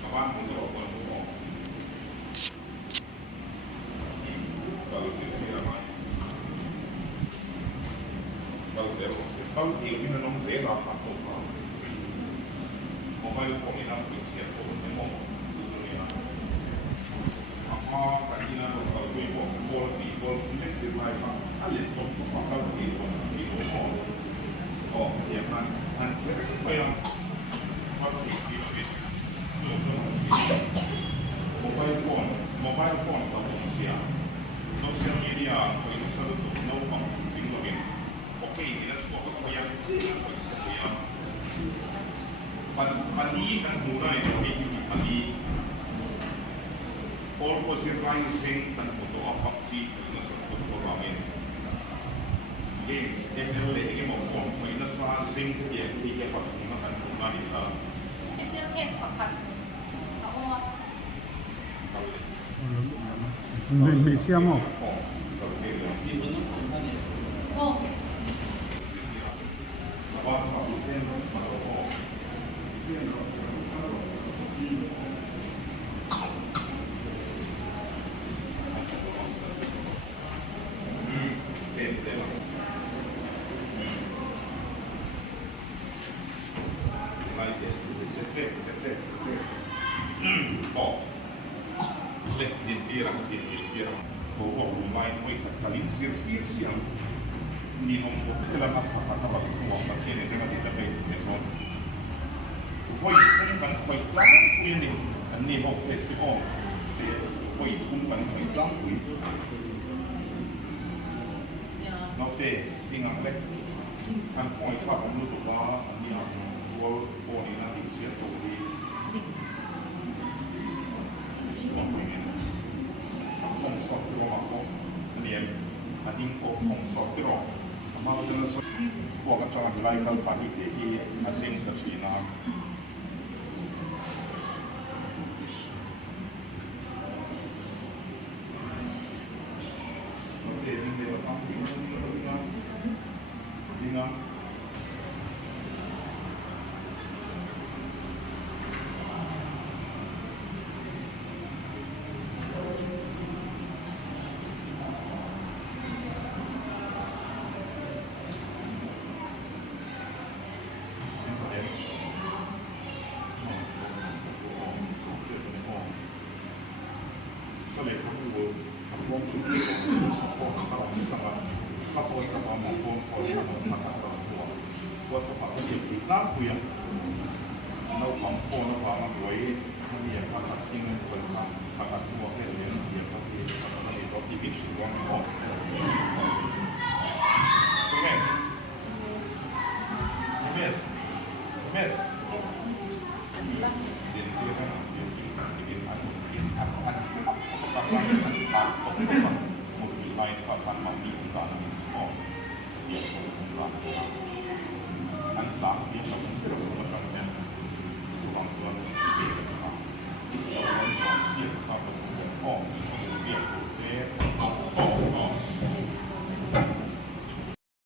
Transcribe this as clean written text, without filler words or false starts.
กับบ้านของเราคนรู้ออกเรารู้สึกไม่ได้ไหมเราเสียต้องเองที่มันต้องเสียเราครับผมไม่รู้ผมนี่เราเป็นเสียผมไม่มองดูตรงนี้นะพอการที่เราเราคุยบอกโบล์ตีโบล์เล็กสิบลายครับถ้าเล่นตรงของเราตีคนที่รู้ออกออกเสียมันอันเสียไปแล้วว่าตีที่เราเป็นmobile phone potencial. Social media ho iniziato non convinto che ok, nella sua confianza pali kan mulai dari pali all positive rising dan foto PUBG na sa foto ramen games ML ini mau phone ko ina sa sing dia dia pa na kan mulai ita special case pakat akoไม่เชื่อมั้ง โอ้ All'insertirsi di non poter la nostra fatta la tua tiene prima di sapere poi un fai strano quindi andiamo a questi poi un fai strano qui notte tinggal lek kan poi fa un luto qua andiamo fuori la tizia di không so với họ liềnอันนี้ของสอบที่รอมาเราจะสอบพวกกระจายสไลด์กันผ่านที่อาเซียนกับจีนนะโอเคจริงๆเราต้องดีนะเลยทำให้วงชุดที่ของตลอดสมัยถ้าโพสต์ตอนหมองโพสต์ตอนทำตลอดหัวสภาพที่ดีน่าเบื่อเราของโพสต์เรามาด้วยมันมีความตัดทิ้งในคนทำการทั่วแค่เลี้ยงเดียวก็ที่เราเห็นรถที่บิ๊กสุดวันของคุณแม่เมสเรียนที่นั่นเรียนที่นั่นเรียนอันรับสารต่างๆต้องเป็นหมดมีใบกับการมามีองค์การมีข้อเดียวของเราอันสามที่เราต้องเป็นคนละเนี่ยส่วนส่วนที่เกี่ยวกับเราสอนเสียงเราเป็นข้อ